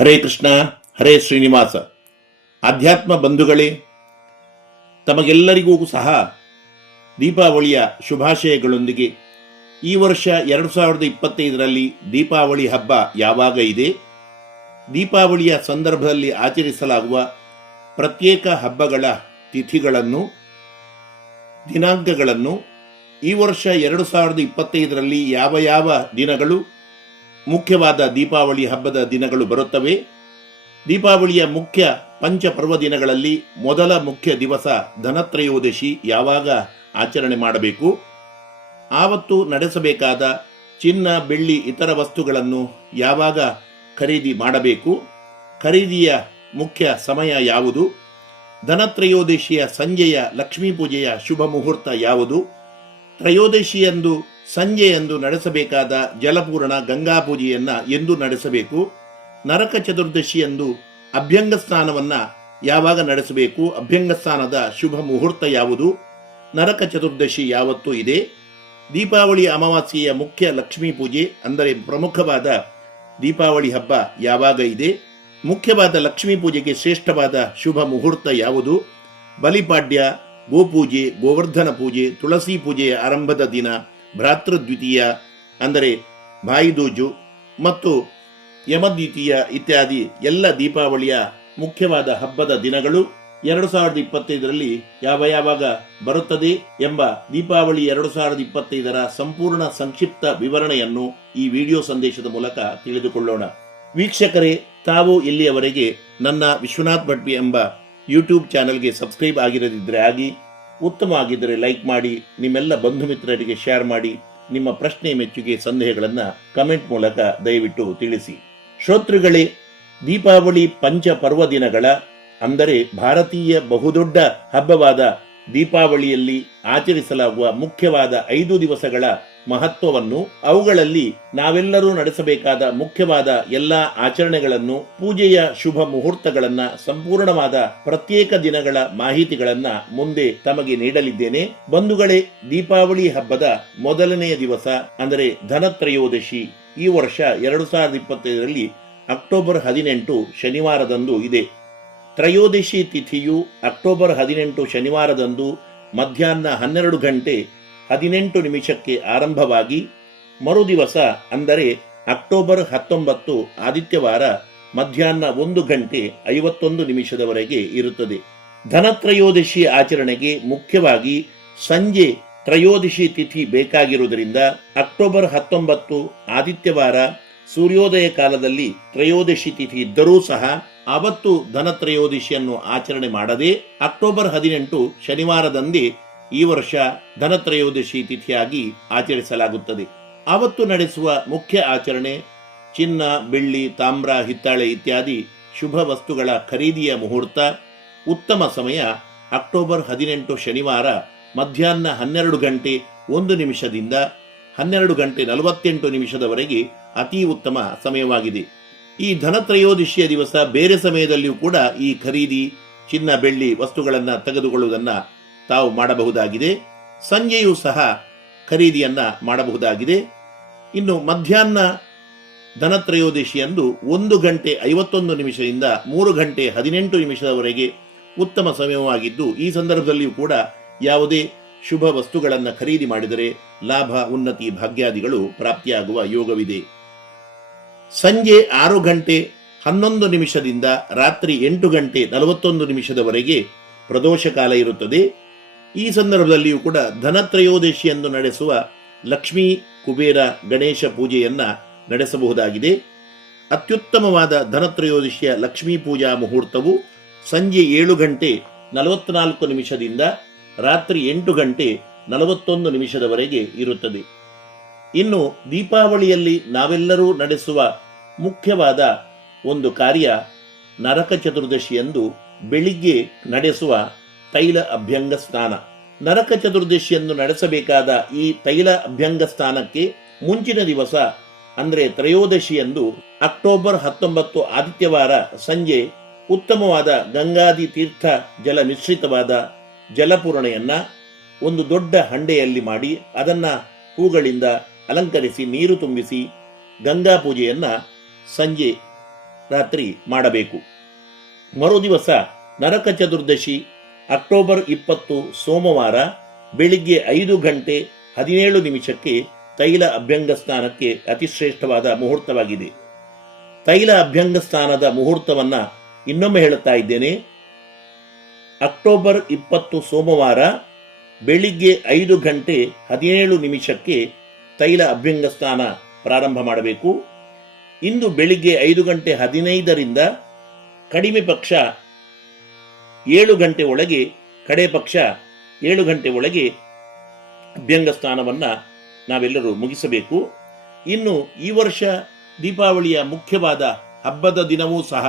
ಹರೇ ಕೃಷ್ಣ, ಹರೇ ಶ್ರೀನಿವಾಸ. ಆಧ್ಯಾತ್ಮ ಬಂಧುಗಳೇ, ತಮಗೆಲ್ಲರಿಗೂ ಸಹ ದೀಪಾವಳಿಯ ಶುಭಾಶಯಗಳೊಂದಿಗೆ ಈ ವರ್ಷ ಎರಡು ಸಾವಿರದ ಇಪ್ಪತ್ತೈದರಲ್ಲಿ ದೀಪಾವಳಿ ಹಬ್ಬ ಯಾವಾಗ ಇದೆ? ದೀಪಾವಳಿಯ ಸಂದರ್ಭದಲ್ಲಿ ಆಚರಿಸಲಾಗುವ ಪ್ರತ್ಯೇಕ ಹಬ್ಬಗಳ ತಿಥಿಗಳನ್ನು, ದಿನಾಂಕಗಳನ್ನು ಈ ವರ್ಷ ಎರಡು ಸಾವಿರದ ಇಪ್ಪತ್ತೈದರಲ್ಲಿ ಯಾವ ಯಾವ ದಿನಗಳು ಮುಖ್ಯವಾದ ದೀಪಾವಳಿ ಹಬ್ಬದ ದಿನಗಳು ಬರುತ್ತವೆ. ದೀಪಾವಳಿಯ ಮುಖ್ಯ ಪಂಚಪರ್ವ ದಿನಗಳಲ್ಲಿ ಮೊದಲ ಮುಖ್ಯ ದಿವಸ ಧನತ್ರಯೋದಶಿ ಯಾವಾಗ ಆಚರಣೆ ಮಾಡಬೇಕು. ಆವತ್ತು ನಡೆಸಬೇಕಾದ ಚಿನ್ನ, ಬೆಳ್ಳಿ, ಇತರ ವಸ್ತುಗಳನ್ನು ಯಾವಾಗ ಖರೀದಿ ಮಾಡಬೇಕು. ಖರೀದಿಯ ಮುಖ್ಯ ಸಮಯ ಯಾವುದು. ಧನತ್ರಯೋದಶಿಯ ಸಂಜೆಯ ಲಕ್ಷ್ಮೀ ಪೂಜೆಯ ಶುಭ ಮುಹೂರ್ತ ಯಾವುದು. ತ್ರಯೋದಶಿಯಂದು ಸಂಜೆಯಂದು ನಡೆಸಬೇಕಾದ ಜಲಪೂರಣ ಗಂಗಾ ಪೂಜೆಯನ್ನ ಎಂದು ನಡೆಸಬೇಕು. ನರಕ ಚತುರ್ದಶಿಯಂದು ಅಭ್ಯಂಗ ಸ್ನಾನವನ್ನ ಯಾವಾಗ ನಡೆಸಬೇಕು? ಅಭ್ಯಂಗ ಸ್ನಾನದ ಶುಭ ಮುಹೂರ್ತ ಯಾವುದು? ನರಕ ಚತುರ್ದಶಿ ಯಾವತ್ತು ಇದೆ. ದೀಪಾವಳಿ ಅಮಾವಾಸ್ಯೆಯ ಮುಖ್ಯ ಲಕ್ಷ್ಮೀ ಪೂಜೆ ಅಂದರೆ ಪ್ರಮುಖವಾದ ದೀಪಾವಳಿ ಹಬ್ಬ ಯಾವಾಗ ಇದೆ? ಮುಖ್ಯವಾದ ಲಕ್ಷ್ಮೀ ಪೂಜೆಗೆ ಶ್ರೇಷ್ಠವಾದ ಶುಭ ಮುಹೂರ್ತ ಯಾವುದು? ಬಲಿಪಾಡ್ಯ, ಗೋಪೂಜೆ, ಗೋವರ್ಧನ ಪೂಜೆ, ತುಳಸಿ ಪೂಜೆಯ ಆರಂಭದ ದಿನ ಭ್ರಾತೃದ್ವಿತೀಯ, ಅಂದರೆ ಭಾಯಿದೂಜು ಮತ್ತು ಯಮದ್ವಿತೀಯ ಇತ್ಯಾದಿ ಎಲ್ಲ ದೀಪಾವಳಿಯ ಮುಖ್ಯವಾದ ಹಬ್ಬದ ದಿನಗಳು ಎರಡು ಸಾವಿರದ ಇಪ್ಪತ್ತೈದರಲ್ಲಿ ಯಾವ ಯಾವಾಗ ಬರುತ್ತದೆ ಎಂಬ ದೀಪಾವಳಿ ಎರಡು ಸಾವಿರದ ಇಪ್ಪತ್ತೈದರ ಸಂಪೂರ್ಣ ಸಂಕ್ಷಿಪ್ತ ವಿವರಣೆಯನ್ನು ಈ ವಿಡಿಯೋ ಸಂದೇಶದ ಮೂಲಕ ತಿಳಿದುಕೊಳ್ಳೋಣ. ವೀಕ್ಷಕರೇ, ತಾವು ಇಲ್ಲಿಯವರೆಗೆ ನನ್ನ ವಿಶ್ವನಾಥ್ ಭಟ್ವಿ ಎಂಬ ಯೂಟ್ಯೂಬ್ ಚಾನೆಲ್ಗೆ ಸಬ್ಸ್ಕ್ರೈಬ್ ಆಗಿರದಿದ್ದರೆ ಆಗಿ ಉತ್ತಮವಾಗಿದ್ದರೆ ಲೈಕ್ ಮಾಡಿ, ನಿಮ್ಮೆಲ್ಲ ಬಂಧು ಮಿತ್ರರಿಗೆ ಶೇರ್ ಮಾಡಿ, ನಿಮ್ಮ ಪ್ರಶ್ನೆ ಮೆಚ್ಚುಗೆ ಸಂದೇಹಗಳನ್ನು ಕಮೆಂಟ್ ಮೂಲಕ ದಯವಿಟ್ಟು ತಿಳಿಸಿ. ಶ್ರೋತೃಗಳೇ, ದೀಪಾವಳಿ ಪಂಚ ಪರ್ವ ದಿನಗಳ, ಅಂದರೆ ಭಾರತೀಯ ಬಹುದೊಡ್ಡ ಹಬ್ಬವಾದ ದೀಪಾವಳಿಯಲ್ಲಿ ಆಚರಿಸಲಾಗುವ ಮುಖ್ಯವಾದ ಐದು ದಿವಸಗಳ ಮಹತ್ವವನ್ನು ಅವುಗಳಲ್ಲಿ ನಾವೆಲ್ಲರೂ ನಡೆಸಬೇಕಾದ ಮುಖ್ಯವಾದ ಎಲ್ಲ ಆಚರಣೆಗಳನ್ನು ಪೂಜೆಯ ಶುಭ ಮುಹೂರ್ತಗಳನ್ನ ಸಂಪೂರ್ಣವಾದ ಪ್ರತ್ಯೇಕ ದಿನಗಳ ಮಾಹಿತಿಗಳನ್ನ ಮುಂದೆ ತಮಗೆ ನೀಡಲಿದ್ದೇನೆ. ಬಂಧುಗಳೇ, ದೀಪಾವಳಿ ಹಬ್ಬದ ಮೊದಲನೆಯ ದಿವಸ, ಅಂದರೆ ಧನತ್ರಯೋದಶಿ, ಈ ವರ್ಷ ಎರಡು ಸಾವಿರದ ಇಪ್ಪತ್ತೈದರಲ್ಲಿ ಅಕ್ಟೋಬರ್ ಹದಿನೆಂಟು ಶನಿವಾರದಂದು ಇದೆ. ತ್ರಯೋದಶಿ ತಿಥಿಯು ಅಕ್ಟೋಬರ್ ಹದಿನೆಂಟು ಶನಿವಾರದಂದು ಮಧ್ಯಾಹ್ನ ಹನ್ನೆರಡು ಗಂಟೆ ಹದಿನೆಂಟು ನಿಮಿಷಕ್ಕೆ ಆರಂಭವಾಗಿ ಮರುದಿವಸ ಅಂದರೆ ಅಕ್ಟೋಬರ್ ಹತ್ತೊಂಬತ್ತು ಆದಿತ್ಯವಾರ ಮಧ್ಯಾಹ್ನ ಒಂದು ಗಂಟೆ ಐವತ್ತೊಂದು ನಿಮಿಷದವರೆಗೆ ಇರುತ್ತದೆ. ಧನತ್ರಯೋದಶಿ ಆಚರಣೆಗೆ ಮುಖ್ಯವಾಗಿ ಸಂಜೆ ತ್ರಯೋದಶಿ ತಿಥಿ ಬೇಕಾಗಿರುವುದರಿಂದ ಅಕ್ಟೋಬರ್ ಹತ್ತೊಂಬತ್ತು ಆದಿತ್ಯವಾರ ಸೂರ್ಯೋದಯ ಕಾಲದಲ್ಲಿ ತ್ರಯೋದಶಿ ತಿಥಿ ಇದ್ದರೂ ಸಹ ಅವತ್ತು ಧನತ್ರಯೋದಶಿಯನ್ನು ಆಚರಣೆ ಮಾಡದೆ ಅಕ್ಟೋಬರ್ ಹದಿನೆಂಟು ಶನಿವಾರದಂದೇ ಈ ವರ್ಷ ಧನತ್ರಯೋದಶಿ ತಿಥಿಯಾಗಿ ಆಚರಿಸಲಾಗುತ್ತದೆ. ಆವತ್ತು ನಡೆಸುವ ಮುಖ್ಯ ಆಚರಣೆ ಚಿನ್ನ, ಬೆಳ್ಳಿ, ತಾಮ್ರ, ಹಿತ್ತಾಳೆ ಇತ್ಯಾದಿ ಶುಭ ವಸ್ತುಗಳ ಖರೀದಿಯ ಮುಹೂರ್ತ. ಉತ್ತಮ ಸಮಯ ಅಕ್ಟೋಬರ್ ಹದಿನೆಂಟು ಶನಿವಾರ ಮಧ್ಯಾಹ್ನ ಹನ್ನೆರಡು ಗಂಟೆ ಒಂದು ನಿಮಿಷದಿಂದ ಹನ್ನೆರಡು ಗಂಟೆ ನಲವತ್ತೆಂಟು ನಿಮಿಷದವರೆಗೆ ಅತಿ ಉತ್ತಮ ಸಮಯವಾಗಿದೆ. ಈ ಧನತ್ರಯೋದಶಿಯ ದಿವಸ ಬೇರೆ ಸಮಯದಲ್ಲಿಯೂ ಕೂಡ ಈ ಖರೀದಿ, ಚಿನ್ನ, ಬೆಳ್ಳಿ ವಸ್ತುಗಳನ್ನು ತೆಗೆದುಕೊಳ್ಳುವುದನ್ನು ತಾವು ಮಾಡಬಹುದಾಗಿದೆ. ಸಂಜೆಯೂ ಸಹ ಖರೀದಿಯನ್ನ ಮಾಡಬಹುದಾಗಿದೆ. ಇನ್ನು ಮಧ್ಯಾಹ್ನ ಧನತ್ರಯೋದಶಿಯಂದು ಒಂದು ಗಂಟೆ ಐವತ್ತೊಂದು ನಿಮಿಷದಿಂದ ಮೂರು ಗಂಟೆ ಹದಿನೆಂಟು ನಿಮಿಷದವರೆಗೆ ಉತ್ತಮ ಸಮಯವಾಗಿದ್ದು, ಈ ಸಂದರ್ಭದಲ್ಲಿಯೂ ಕೂಡ ಯಾವುದೇ ಶುಭ ವಸ್ತುಗಳನ್ನು ಖರೀದಿ ಮಾಡಿದರೆ ಲಾಭ, ಉನ್ನತಿ, ಭಾಗ್ಯಾದಿಗಳು ಪ್ರಾಪ್ತಿಯಾಗುವ ಯೋಗವಿದೆ. ಸಂಜೆ ಆರು ಗಂಟೆ ಹನ್ನೊಂದು ನಿಮಿಷದಿಂದ ರಾತ್ರಿ ಎಂಟು ಗಂಟೆ ನಲವತ್ತೊಂದು ನಿಮಿಷದವರೆಗೆ ಪ್ರದೋಷ ಕಾಲ ಇರುತ್ತದೆ. ಈ ಸಂದರ್ಭದಲ್ಲಿಯೂ ಕೂಡ ಧನತ್ರಯೋದಶಿಯಂದು ನಡೆಸುವ ಲಕ್ಷ್ಮೀ ಕುಬೇರ ಗಣೇಶ ಪೂಜೆಯನ್ನ ನಡೆಸಬಹುದಾಗಿದೆ. ಅತ್ಯುತ್ತಮವಾದ ಧನತ್ರಯೋದಶಿಯ ಲಕ್ಷ್ಮೀ ಪೂಜಾ ಮುಹೂರ್ತವು ಸಂಜೆ ಏಳು ಗಂಟೆ ನಲವತ್ನಾಲ್ಕು ನಿಮಿಷದಿಂದ ರಾತ್ರಿ ಎಂಟು ಗಂಟೆ ನಲವತ್ತೊಂದು ನಿಮಿಷದವರೆಗೆ ಇರುತ್ತದೆ. ಇನ್ನು ದೀಪಾವಳಿಯಲ್ಲಿ ನಾವೆಲ್ಲರೂ ನಡೆಸುವ ಮುಖ್ಯವಾದ ಒಂದು ಕಾರ್ಯ ನರಕ ಚತುರ್ದಶಿಯಂದು ಬೆಳಿಗ್ಗೆ ನಡೆಸುವ ತೈಲ ಅಭ್ಯಂಗ ಸ್ನಾನ ನರಕ ಚತುರ್ದಶಿಯನ್ನು ನಡೆಸಬೇಕಾದ ಈ ತೈಲ ಅಭ್ಯಂಗ ಸ್ನಾನಕ್ಕೆ ಮುಂಚಿನ ದಿವಸ, ಅಂದರೆ ತ್ರಯೋದಶಿಯಂದು ಅಕ್ಟೋಬರ್ ಹತ್ತೊಂಬತ್ತು ಆದಿತ್ಯವಾರ ಸಂಜೆ ಉತ್ತಮವಾದ ಗಂಗಾದಿ ತೀರ್ಥ ಜಲ ಮಿಶ್ರಿತವಾದ ಜಲಪೂರಣೆಯನ್ನ ಒಂದು ದೊಡ್ಡ ಹಂಡೆಯಲ್ಲಿ ಮಾಡಿ ಅದನ್ನ ಹೂಗಳಿಂದ ಅಲಂಕರಿಸಿ, ನೀರು ತುಂಬಿಸಿ ಗಂಗಾ ಪೂಜೆಯನ್ನ ಸಂಜೆ ರಾತ್ರಿ ಮಾಡಬೇಕು. ಮರುದಿವಸ ನರಕ ಚತುರ್ದಶಿ ಅಕ್ಟೋಬರ್ ಇಪ್ಪತ್ತು ಸೋಮವಾರ ಬೆಳಿಗ್ಗೆ ಐದು ಗಂಟೆ ಹದಿನೇಳು ನಿಮಿಷಕ್ಕೆ ತೈಲ ಅಭ್ಯಂಗ ಸ್ನಾನಕ್ಕೆ ಅತಿಶ್ರೇಷ್ಠವಾದ ಮುಹೂರ್ತವಾಗಿದೆ. ತೈಲ ಅಭ್ಯಂಗ ಸ್ನಾನದ ಮುಹೂರ್ತವನ್ನ ಇನ್ನೊಮ್ಮೆ ಹೇಳುತ್ತಾ ಇದ್ದೇನೆ. ಅಕ್ಟೋಬರ್ ಇಪ್ಪತ್ತು ಸೋಮವಾರ ಬೆಳಿಗ್ಗೆ ಐದು ಗಂಟೆ ಹದಿನೇಳು ನಿಮಿಷಕ್ಕೆ ತೈಲ ಅಭ್ಯಂಗ ಸ್ನಾನ ಪ್ರಾರಂಭ ಮಾಡಬೇಕು. ಇಂದು ಬೆಳಿಗ್ಗೆ ಐದು ಗಂಟೆ ಹದಿನೈದರಿಂದ ಕಡಿಮೆ ಪಕ್ಷ ಏಳು ಗಂಟೆ ಒಳಗೆ ಕಡೆ ಪಕ್ಷ ಏಳು ಗಂಟೆ ಒಳಗೆ ಅಭ್ಯಂಗ ಸ್ನಾನವನ್ನು ನಾವೆಲ್ಲರೂ ಮುಗಿಸಬೇಕು. ಇನ್ನು ಈ ವರ್ಷ ದೀಪಾವಳಿಯ ಮುಖ್ಯವಾದ ಹಬ್ಬದ ದಿನವೂ ಸಹ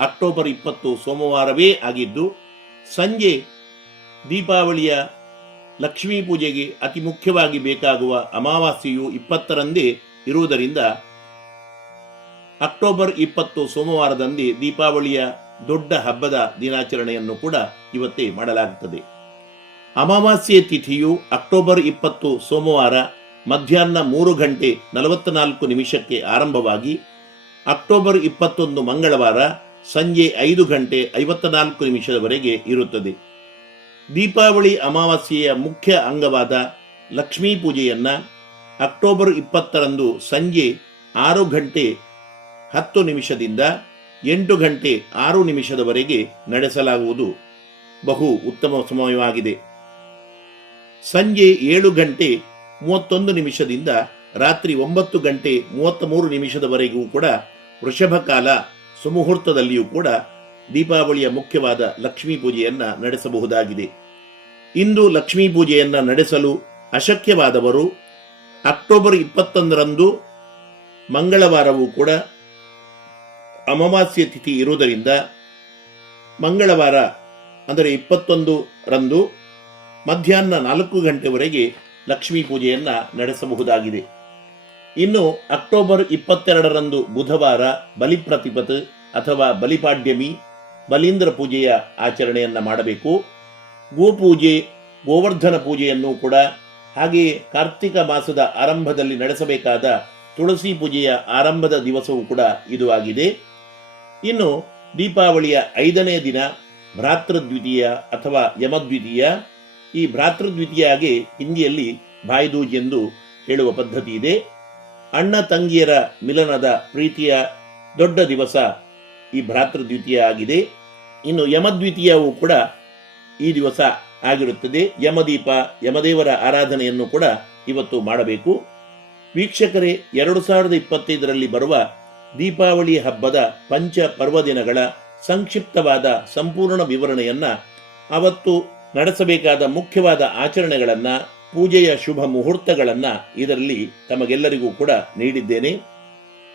ಅಕ್ಟೋಬರ್ ಇಪ್ಪತ್ತು ಸೋಮವಾರವೇ ಆಗಿದ್ದು, ಸಂಜೆ ದೀಪಾವಳಿಯ ಲಕ್ಷ್ಮೀ ಪೂಜೆಗೆ ಅತಿ ಮುಖ್ಯವಾಗಿ ಬೇಕಾಗುವ ಅಮಾವಾಸ್ಯೆಯು ಇಪ್ಪತ್ತರಂದೇ ಇರುವುದರಿಂದ ಅಕ್ಟೋಬರ್ ಇಪ್ಪತ್ತು ಸೋಮವಾರದಂದೇ ದೀಪಾವಳಿಯ ದೊಡ್ಡ ಹಬ್ಬದ ದಿನಾಚರಣೆಯನ್ನು ಕೂಡ ಇವತ್ತೇ ಮಾಡಲಾಗುತ್ತದೆ. ಅಮಾವಾಸ್ಯೆ ತಿಥಿಯು ಅಕ್ಟೋಬರ್ ಇಪ್ಪತ್ತು ಸೋಮವಾರ ಮಧ್ಯಾಹ್ನ ಮೂರು ಗಂಟೆ ನಲವತ್ನಾಲ್ಕು ನಿಮಿಷಕ್ಕೆ ಆರಂಭವಾಗಿ ಅಕ್ಟೋಬರ್ ಇಪ್ಪತ್ತೊಂದು ಮಂಗಳವಾರ ಸಂಜೆ ಐದು ಗಂಟೆ ಐವತ್ತನಾಲ್ಕು ನಿಮಿಷದವರೆಗೆ ಇರುತ್ತದೆ. ದೀಪಾವಳಿ ಅಮಾವಾಸ್ಯೆಯ ಮುಖ್ಯ ಅಂಗವಾದ ಲಕ್ಷ್ಮೀ ಪೂಜೆಯನ್ನ ಅಕ್ಟೋಬರ್ ಇಪ್ಪತ್ತರಂದು ಸಂಜೆ ಆರು ಗಂಟೆ ಹತ್ತು ನಿಮಿಷದಿಂದ ಎಂಟು ಗಂಟೆ ಆರು ನಿಮಿಷದವರೆಗೆ ನಡೆಸಲಾಗುವುದು. ಬಹು ಉತ್ತಮ ಸಮಯವಾಗಿದೆ. ಸಂಜೆ ಏಳು ಗಂಟೆ ಮೂವತ್ತೊಂದು ನಿಮಿಷದಿಂದ ರಾತ್ರಿ ಒಂಬತ್ತು ಗಂಟೆ ಮೂವತ್ತ ಮೂರು ನಿಮಿಷದವರೆಗೂ ಕೂಡ ವೃಷಭ ಕಾಲ ಸುಮುಹೂರ್ತದಲ್ಲಿಯೂ ಕೂಡ ದೀಪಾವಳಿಯ ಮುಖ್ಯವಾದ ಲಕ್ಷ್ಮೀ ಪೂಜೆಯನ್ನ ನಡೆಸಬಹುದಾಗಿದೆ. ಇಂದು ಲಕ್ಷ್ಮೀ ಪೂಜೆಯನ್ನ ನಡೆಸಲು ಅಶಕ್ಯವಾದವರು ಅಕ್ಟೋಬರ್ ಇಪ್ಪತ್ತೊಂದರಂದು ಮಂಗಳವಾರವೂ ಕೂಡ ಅಮಾವಾಸ್ಯ ತಿಥಿ ಇರುವುದರಿಂದ ಮಂಗಳವಾರ, ಅಂದರೆ ಇಪ್ಪತ್ತೊಂದು ರಂದು ಮಧ್ಯಾಹ್ನ ನಾಲ್ಕು ಗಂಟೆವರೆಗೆ ಲಕ್ಷ್ಮೀ ಪೂಜೆಯನ್ನು ನಡೆಸಬಹುದಾಗಿದೆ. ಇನ್ನು ಅಕ್ಟೋಬರ್ ಇಪ್ಪತ್ತೆರಡರಂದು ಬುಧವಾರ ಬಲಿಪ್ರತಿಪತ್ ಅಥವಾ ಬಲಿಪಾಡ್ಯಮಿ, ಬಲೀಂದ್ರ ಪೂಜೆಯ ಆಚರಣೆಯನ್ನು ಮಾಡಬೇಕು. ಗೋಪೂಜೆ, ಗೋವರ್ಧನ ಪೂಜೆಯನ್ನು ಕೂಡ ಹಾಗೆಯೇ ಕಾರ್ತಿಕ ಮಾಸದ ಆರಂಭದಲ್ಲಿ ನಡೆಸಬೇಕಾದ ತುಳಸಿ ಪೂಜೆಯ ಆರಂಭದ ದಿವಸವೂ ಕೂಡ ಇದು ಆಗಿದೆ. ಇನ್ನು ದೀಪಾವಳಿಯ ಐದನೇ ದಿನ ಭ್ರಾತೃದ್ವಿತೀಯ ಅಥವಾ ಯಮದ್ವಿತೀಯ. ಈ ಭ್ರಾತೃದ್ವಿತೀಯಾಗಿ ಹಿಂದಿಯಲ್ಲಿ ಭಾಯ್ದೂಜ್ ಎಂದು ಹೇಳುವ ಪದ್ಧತಿ ಇದೆ. ಅಣ್ಣ ತಂಗಿಯರ ಮಿಲನದ ಪ್ರೀತಿಯ ದೊಡ್ಡ ದಿವಸ ಈ ಭ್ರಾತೃದ್ವಿತೀಯ ಆಗಿದೆ. ಇನ್ನು ಯಮದ್ವಿತೀಯವೂ ಕೂಡ ಈ ದಿವಸ ಆಗಿರುತ್ತದೆ. ಯಮದೀಪ, ಯಮದೇವರ ಆರಾಧನೆಯನ್ನು ಕೂಡ ಇವತ್ತು ಮಾಡಬೇಕು. ವೀಕ್ಷಕರೇ, ಎರಡು ಸಾವಿರದ ಇಪ್ಪತ್ತೈದರಲ್ಲಿ ಬರುವ ದೀಪಾವಳಿ ಹಬ್ಬದ ಪಂಚ ಪರ್ವದಿನಗಳ ಸಂಕ್ಷಿಪ್ತವಾದ ಸಂಪೂರ್ಣ ವಿವರಣೆಯನ್ನು ಅವತ್ತು ನಡೆಸಬೇಕಾದ ಮುಖ್ಯವಾದ ಆಚರಣೆಗಳನ್ನು, ಪೂಜೆಯ ಶುಭ ಮುಹೂರ್ತಗಳನ್ನು ಇದರಲ್ಲಿ ತಮಗೆಲ್ಲರಿಗೂ ಕೂಡ ನೀಡಿದ್ದೇನೆ.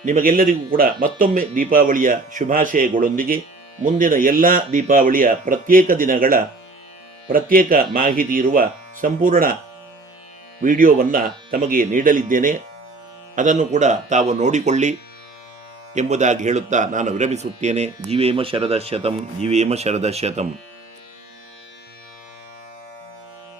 ನಿಮಗೆಲ್ಲರಿಗೂ ಕೂಡ ಮತ್ತೊಮ್ಮೆ ದೀಪಾವಳಿಯ ಶುಭಾಶಯಗಳೊಂದಿಗೆ ಮುಂದಿನ ಎಲ್ಲ ದೀಪಾವಳಿಯ ಪ್ರತ್ಯೇಕ ದಿನಗಳ ಪ್ರತ್ಯೇಕ ಮಾಹಿತಿ ಇರುವ ಸಂಪೂರ್ಣ ವಿಡಿಯೋವನ್ನು ತಮಗೆ ನೀಡಲಿದ್ದೇನೆ. ಅದನ್ನು ಕೂಡ ತಾವು ನೋಡಿಕೊಳ್ಳಿ. ಎಂಬುದಾಗಿ ಹೇಳುತ್ತಾ ನಾನು ವಿರಮಿಸುತ್ತೇನೆ. ಜೀವೇಮ ಶರದ ಶತಂ ಜೀವೇಮ ಶರದ ಶತಂ